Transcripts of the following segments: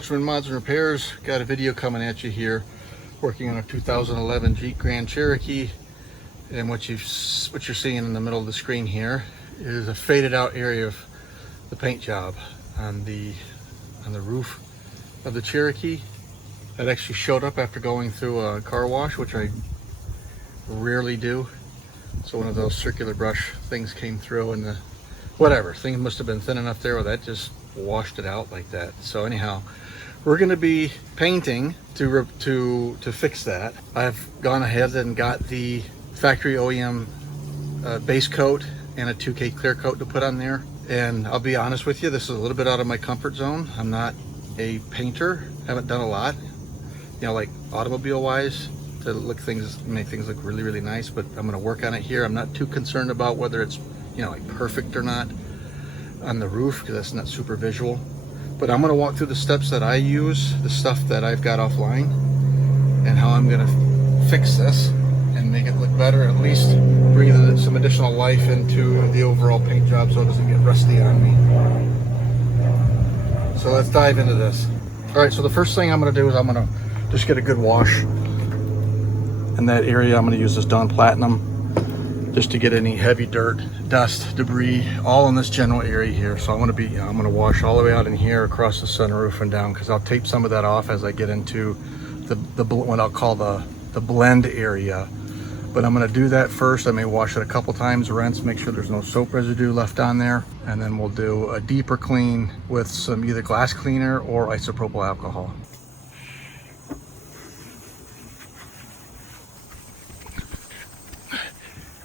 Dutchman Mods and Repairs. Got a video coming at you here, working on a 2011 Jeep Grand Cherokee. And what you're seeing in the middle of the screen here is a faded out area of the paint job on the roof of the Cherokee. That actually showed up after going through a car wash, which I rarely do. So one of those circular brush things came through, and whatever thing must have been thin enough there, or that just washed it out like that. So anyhow, we're going to be painting to fix that. I've gone ahead and got the factory OEM base coat and a 2K clear coat to put on there. And I'll be honest with you, this is a little bit out of my comfort zone. I'm not a painter, haven't done a lot, you know, like automobile wise, to make things look really, really nice, but I'm going to work on it here. I'm not too concerned about whether it's, you know, like perfect or not on the roof, because that's not super visual. But I'm going to walk through the steps that I use, the stuff that I've got offline, and how I'm going to fix this and make it look better, at least breathe some additional life into the overall paint job so it doesn't get rusty on me. So let's dive into this. All right, so the first thing I'm going to do is I'm going to just get a good wash in that area. I'm going to use this Dawn Platinum just to get any heavy dirt, dust, debris, all in this general area here. So I'm going to wash all the way out in here across the sunroof and down, because I'll tape some of that off as I get into what I'll call the blend area. But I'm going to do that first. I may wash it a couple times, rinse, make sure there's no soap residue left on there, and then we'll do a deeper clean with some either glass cleaner or isopropyl alcohol.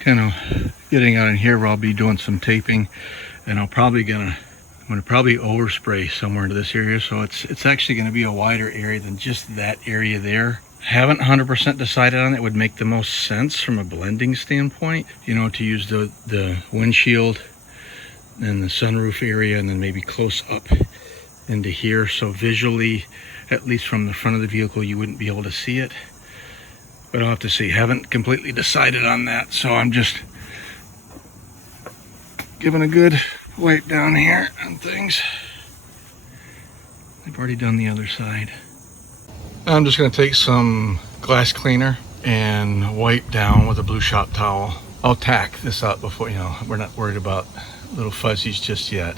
Kind of getting out in here where I'll be doing some taping, and I'm gonna overspray somewhere into this area, so it's actually going to be a wider area than just that area there. Haven't 100% decided on it. Would make the most sense from a blending standpoint, you know, to use the windshield and the sunroof area, and then maybe close up into here, so visually, at least from the front of the vehicle, you wouldn't be able to see it. But I'll have to see. Haven't completely decided on that, so I'm just giving a good wipe down here on things. I've already done the other side. I'm just going to take some glass cleaner and wipe down with a blue shop towel. I'll tack this up before, you know, we're not worried about little fuzzies just yet,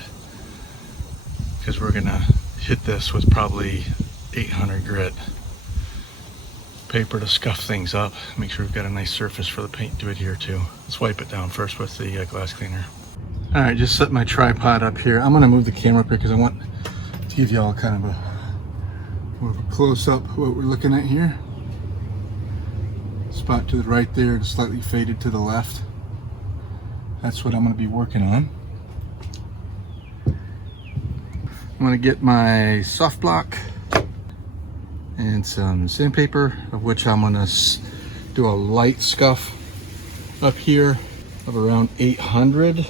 because we're going to hit this with probably 800 grit paper to scuff things up, make sure we've got a nice surface for the paint to adhere to. Let's wipe it down first with the glass cleaner. All right, just set my tripod up here. I'm going to move the camera up here because I want to give you all kind of more of a close-up of what we're looking at here. Spot to the right there, just slightly faded to the left. That's what I'm going to be working on. I'm going to get my soft block and some sandpaper, of which I'm going to do a light scuff up here of around 800.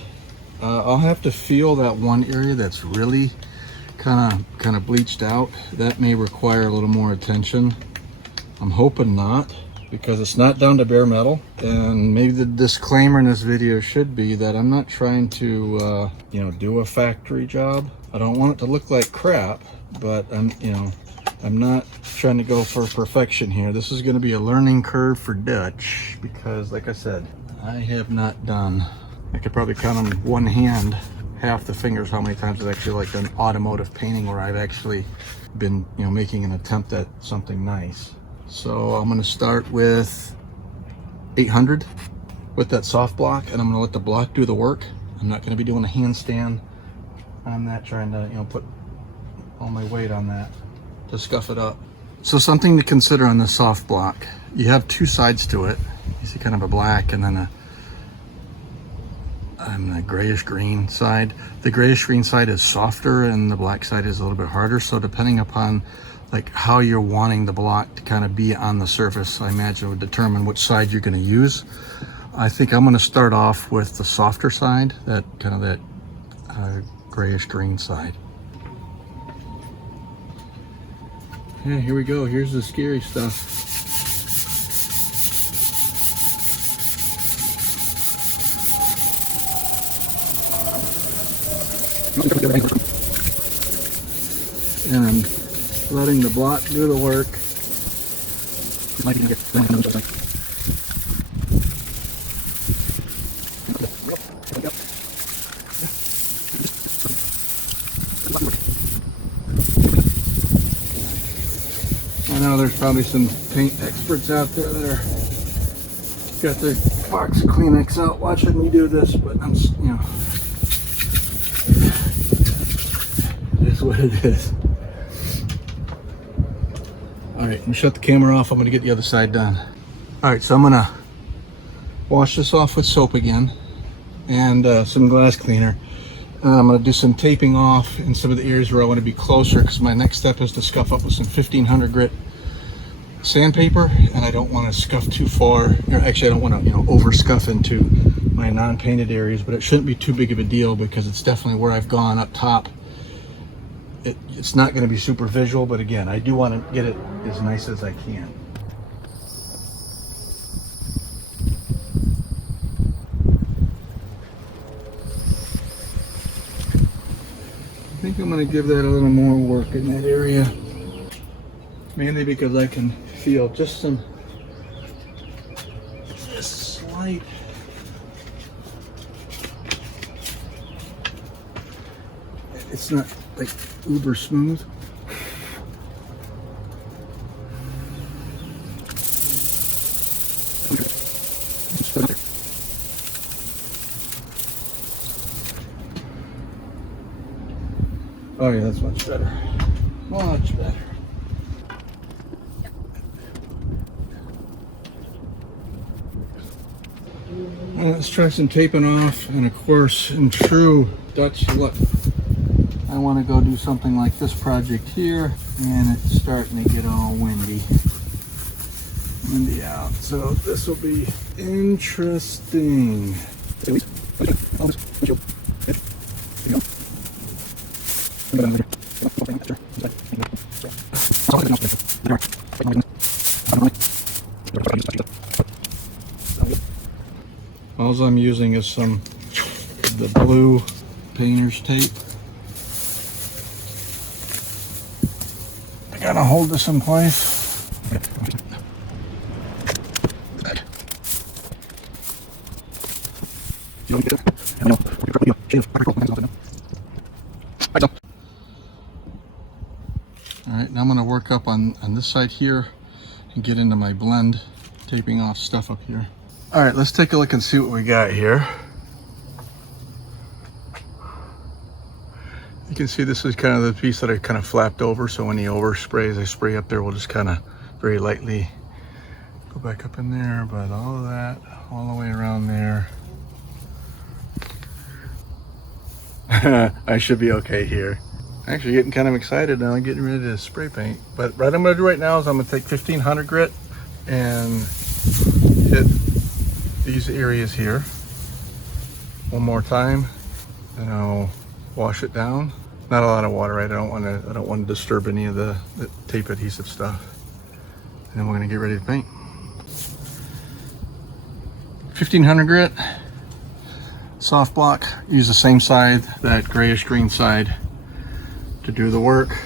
I'll have to feel that one area that's really kind of bleached out. That may require a little more attention. I'm hoping not, because it's not down to bare metal. And maybe the disclaimer in this video should be that I'm not trying to you know, do a factory job. I don't want it to look like crap, but I'm not trying to go for perfection here. This is going to be a learning curve for Dutch, because like I said, I have not done, I could probably count on one hand, half the fingers, how many times I've actually like done automotive painting where I've actually been, you know, making an attempt at something nice. So I'm going to start with 800 with that soft block, and I'm going to let the block do the work. I'm not going to be doing a handstand on that, trying to, you know, put all my weight on that to scuff it up. So something to consider on the soft block, you have two sides to it. You see kind of a black and then a grayish green side. The grayish green side is softer and the black side is a little bit harder. So depending upon like how you're wanting the block to kind of be on the surface, I imagine would determine which side you're going to use. I think I'm going to start off with the softer side, that kind of that grayish green side. Yeah, here we go. Here's the scary stuff. And letting the block do the work. I know there's probably some paint experts out there that are got their box of Kleenex out watching me do this, but I'm, you know, it is what it is. All right, let me shut the camera off. I'm gonna get the other side done. All right, so I'm gonna wash this off with soap again and some glass cleaner. I'm gonna do some taping off in some of the areas where I want to be closer, because my next step is to scuff up with some 1500 grit sandpaper, and I don't want to scuff too far. Or actually, I don't want to, you know, over scuff into my non-painted areas, but it shouldn't be too big of a deal because it's definitely where I've gone up top. It's not going to be super visual, but again, I do want to get it as nice as I can. I think I'm going to give that a little more work in that area, mainly because I can feel just some slight it's not like uber smooth. Oh yeah, that's much better. Much better. Let's try some taping off, and of course, in true Dutch luck, I want to go do something like this project here, and it's starting to get all windy out. So this will be interesting. All I'm using is some of the blue painter's tape. I gotta hold this in place. Alright, now I'm gonna work up on this side here and get into my blend, taping off stuff up here. All right, let's take a look and see what we got here. You can see this is kind of the piece that I kind of flapped over, so when he oversprays, I spray up there, we'll just kind of very lightly go back up in there, but all of that, all the way around there. I should be okay here. Actually getting kind of excited now, I'm getting ready to spray paint. But what I'm gonna do right now is I'm gonna take 1500 grit and hit these areas here one more time, and I'll wash it down. Not a lot of water, right? I don't want to disturb any of the tape adhesive stuff. And then we're gonna get ready to paint. 1500 grit, soft block. Use the same side, that grayish green side, to do the work.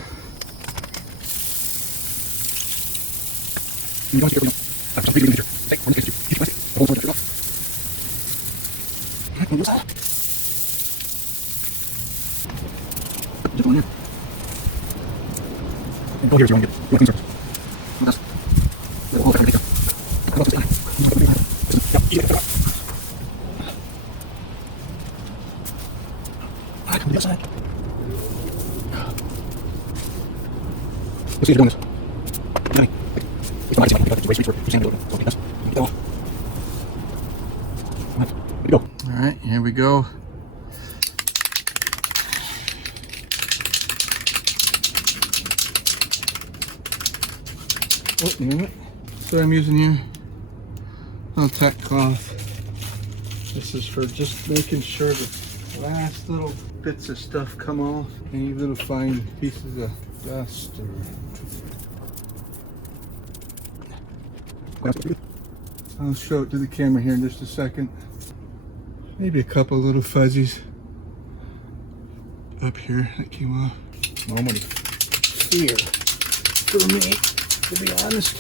All right, here we go. Oh, you know what? So I'm using here a little tack cloth. This is for just making sure the last little bits of stuff come off. Any little fine pieces of dust or... I'll show it to the camera here in just a second. Maybe a couple little fuzzies up here that came off. Moment of fear. for me, to be honest.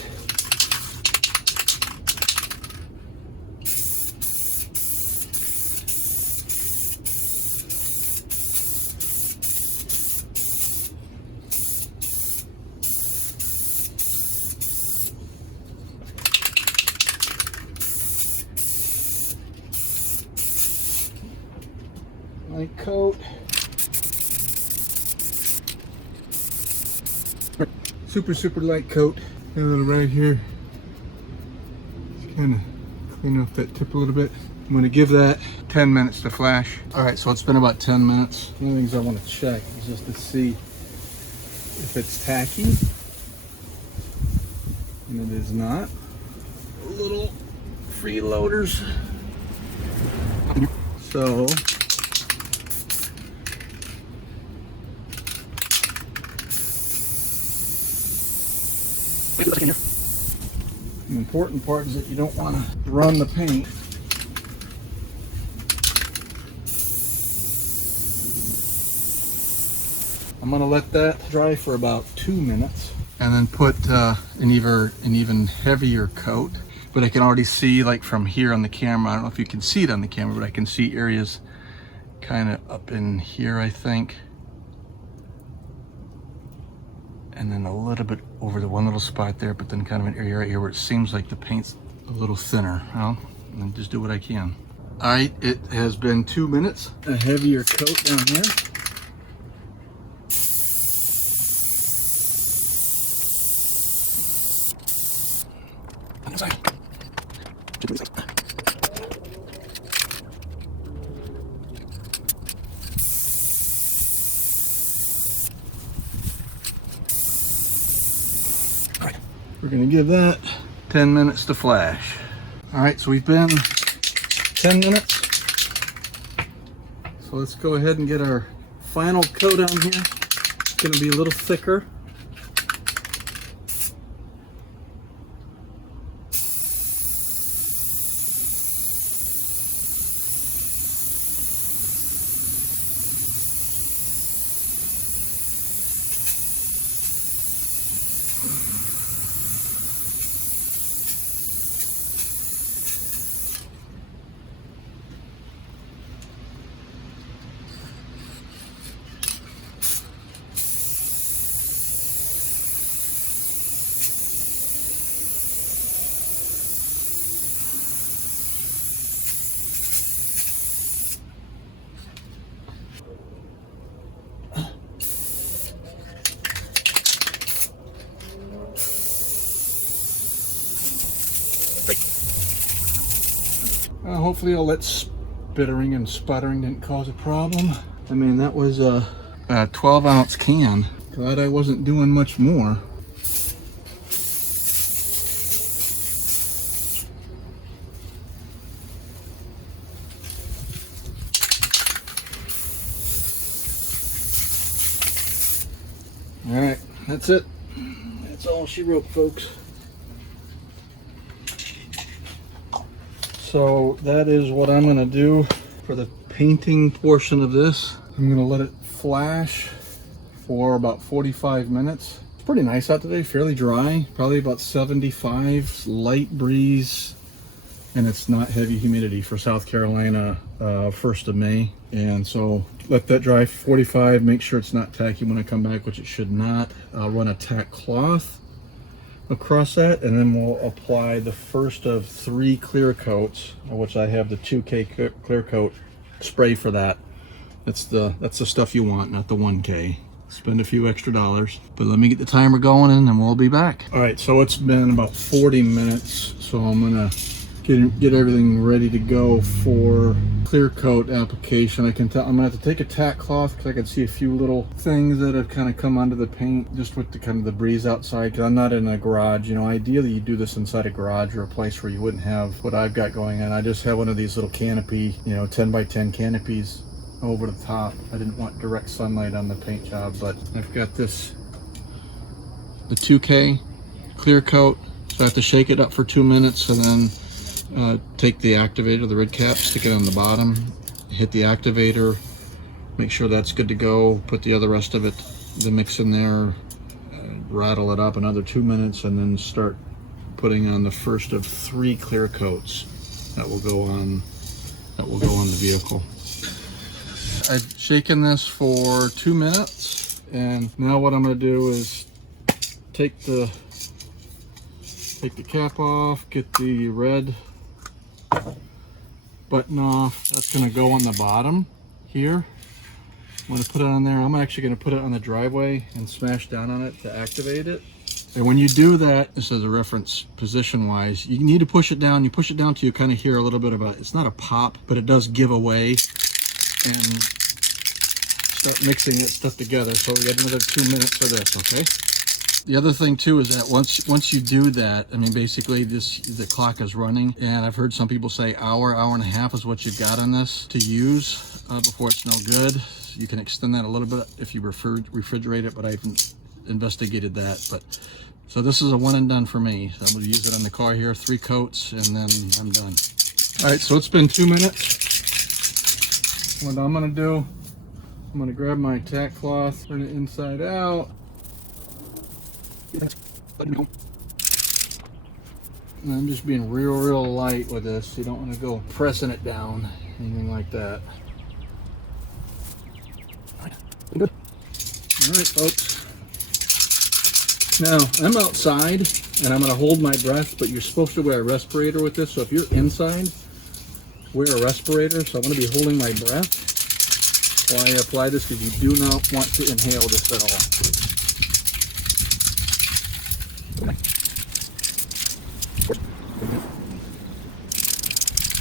Light coat. Super light coat. And then right here, just kind of clean off that tip a little bit. I'm going to give that 10 minutes to flash. All right, so it's been about 10 minutes. One of the things I want to check is just to see if it's tacky. And it is not. Little freeloaders. So the important part is that you don't want to run the paint. I'm going to let that dry for about 2 minutes and then put an even heavier coat. But I can already see, like from here on the camera, I don't know if you can see it on the camera, but I can see areas kind of up in here, I think. And then a little bit over the one little spot there, but then kind of an area right here where it seems like the paint's a little thinner. Well, I'll just do what I can. All right, it has been 2 minutes. A heavier coat down here. We're gonna give that 10 minutes to flash. All right, so we've been 10 minutes. So let's go ahead and get our final coat on here. It's gonna be a little thicker. Hopefully all that spittering and sputtering didn't cause a problem. I mean, that was a 12-ounce can. Glad I wasn't doing much more. All right, that's it. That's all she wrote, folks. So that is what I'm going to do for the painting portion of this. I'm going to let it flash for about 45 minutes. It's pretty nice out today, fairly dry, probably about 75, light breeze, and it's not heavy humidity for South Carolina 1st of May. And so let that dry for 45, make sure it's not tacky when I come back, which it should not. I'll run a tack cloth across that, and then we'll apply the first of 3 clear coats, which I have the 2K clear coat spray for that. That's the stuff you want, not the 1K. Spend a few extra dollars. But let me get the timer going and then we'll be back. All right, so it's been about 40 minutes, so I'm gonna get everything ready to go for clear coat application. I can tell I'm gonna have to take a tack cloth because I can see a few little things that have kind of come onto the paint just with the kind of the breeze outside, because I'm not in a garage. You know, ideally you do this inside a garage or a place where you wouldn't have what I've got going on. I just have one of these little canopy, you know, 10 by 10 canopies over the top. I didn't want direct sunlight on the paint job, but I've got this, the 2K clear coat, so I have to shake it up for 2 minutes and then take the activator, the red cap, stick it on the bottom, hit the activator, make sure that's good to go, put the other rest of it, the mix in there, rattle it up another 2 minutes, and then start putting on the first of 3 clear coats that will go on the vehicle. I've shaken this for 2 minutes, and now what I'm going to do is take the cap off, get the red button off. That's going to go on the bottom here. I'm going to put it on there. I'm actually going to put it on the driveway and smash down on it to activate it. And when you do that, this is a reference position wise, you need to push it down. You push it down till you kind of hear a little bit of it's not a pop, but it does give away, and start mixing that stuff together. So we got another 2 minutes for this, okay? The other thing too is that once you do that, I mean, basically the clock is running, and I've heard some people say hour and a half is what you've got on this to use before it's no good. You can extend that a little bit if you refrigerate it, but I haven't investigated that. But so this is a one and done for me. So I'm going to use it on the car here, 3 coats, and then I'm done. All right, so it's been 2 minutes. What I'm going to do, I'm going to grab my tack cloth, turn it inside out. And I'm just being real light with this. You don't want to go pressing it down, anything like that. Good. All right, folks. Now, I'm outside, and I'm going to hold my breath, but you're supposed to wear a respirator with this, so if you're inside, wear a respirator. So I'm going to be holding my breath while I apply this, because you do not want to inhale this at all.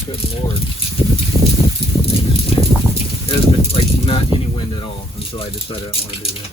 Good Lord. There's been like not any wind at all until I decided I want to do this.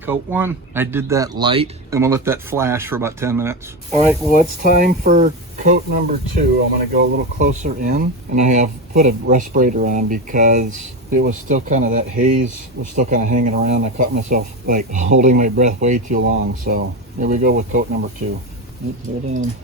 Coat 1. I did that light. I'm gonna let that flash for about 10 minutes. All right, well, it's time for coat number 2. I'm gonna go a little closer in, and I have put a respirator on because it was still kind of, that haze was still kind of hanging around. I caught myself like holding my breath way too long. So here we go with coat number 2. Put it in.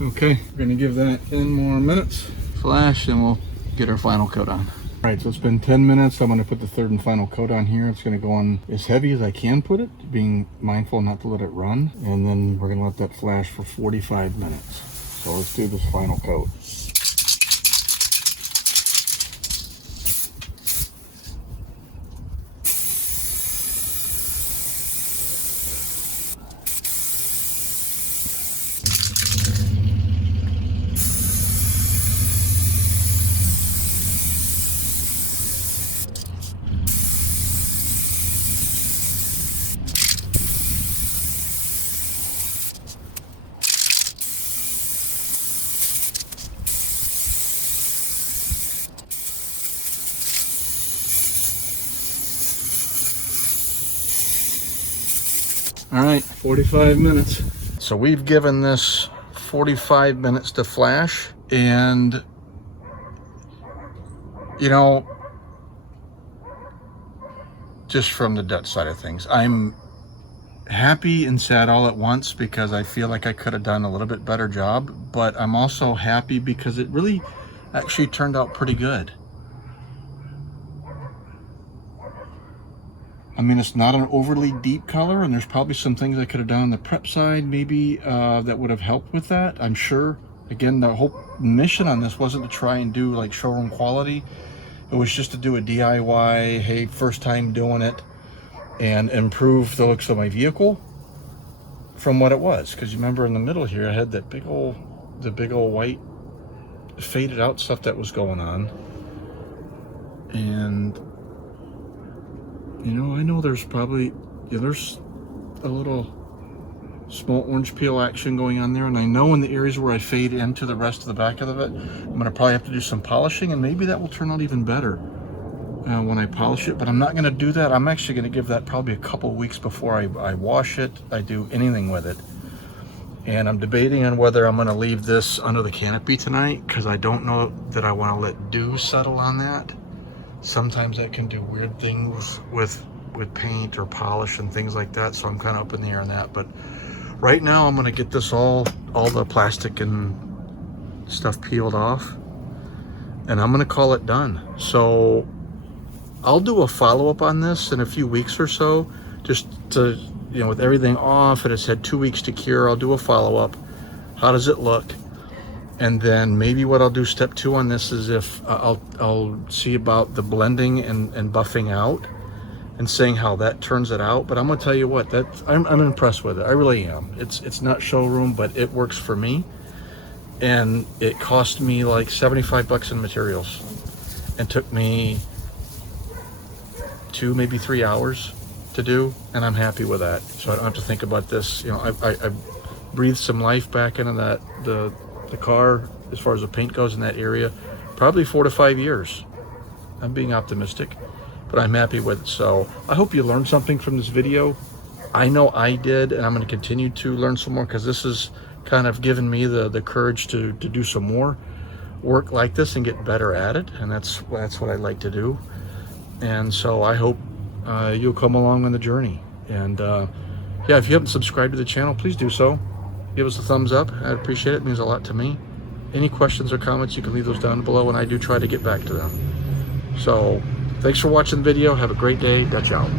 Okay, we're gonna give that 10 more minutes. Flash, and we'll get our final coat on. All right, so it's been 10 minutes. I'm gonna put the 3rd and final coat on here. It's gonna go on as heavy as I can put it, being mindful not to let it run. And then we're gonna let that flash for 45 minutes. So let's do this final coat. All right, 45 minutes. So we've given this 45 minutes to flash, and you know, just from the Dutch side of things, I'm happy and sad all at once because I feel like I could have done a little bit better job, but I'm also happy because it really actually turned out pretty good. I mean, it's not an overly deep color, and there's probably some things I could have done on the prep side maybe that would have helped with that, I'm sure. Again, the whole mission on this wasn't to try and do like showroom quality. It was just to do a DIY, hey, first time doing it, and improve the looks of my vehicle from what it was. Because you remember in the middle here, I had that big old white faded out stuff that was going on. And you know, I know there's probably, there's a little small orange peel action going on there, and I know in the areas where I fade into the rest of the back of it, I'm gonna probably have to do some polishing, and maybe that will turn out even better when I polish it, but I'm not gonna do that. I'm actually gonna give that probably a couple weeks before I wash it, I do anything with it. And I'm debating on whether I'm gonna leave this under the canopy tonight, because I don't know that I wanna let dew settle on that. Sometimes that can do weird things with paint or polish and things like that, so I'm kind of up in the air on that. But right now I'm gonna get this all the plastic and stuff peeled off, and I'm gonna call it done. So I'll do a follow-up on this in a few weeks or so, just to, you know, with everything off and it's had 2 weeks to cure. I'll do a follow-up. How does it look? And then maybe what I'll do, step 2 on this, is if I'll see about the blending and buffing out and seeing how that turns it out. But I'm gonna tell you what, that I'm impressed with it. I really am. It's not showroom, but it works for me. And it cost me like 75 bucks in materials and took me 2, maybe 3 hours to do, and I'm happy with that. So I don't have to think about this. You know, I breathed some life back into that the car as far as the paint goes in that area, probably 4 to 5 years. I'm being optimistic, but I'm happy with it. So I hope you learned something from this video. I know I did, and I'm going to continue to learn some more, because this is kind of given me the courage to do some more work like this and get better at it, and that's what I like to do. And so I hope you'll come along on the journey. And yeah, if you haven't subscribed to the channel, please do so. Give us a thumbs up. I'd appreciate it. It means a lot to me. Any questions or comments, you can leave those down below, and I do try to get back to them. So thanks for watching the video. Have a great day. Dutch out.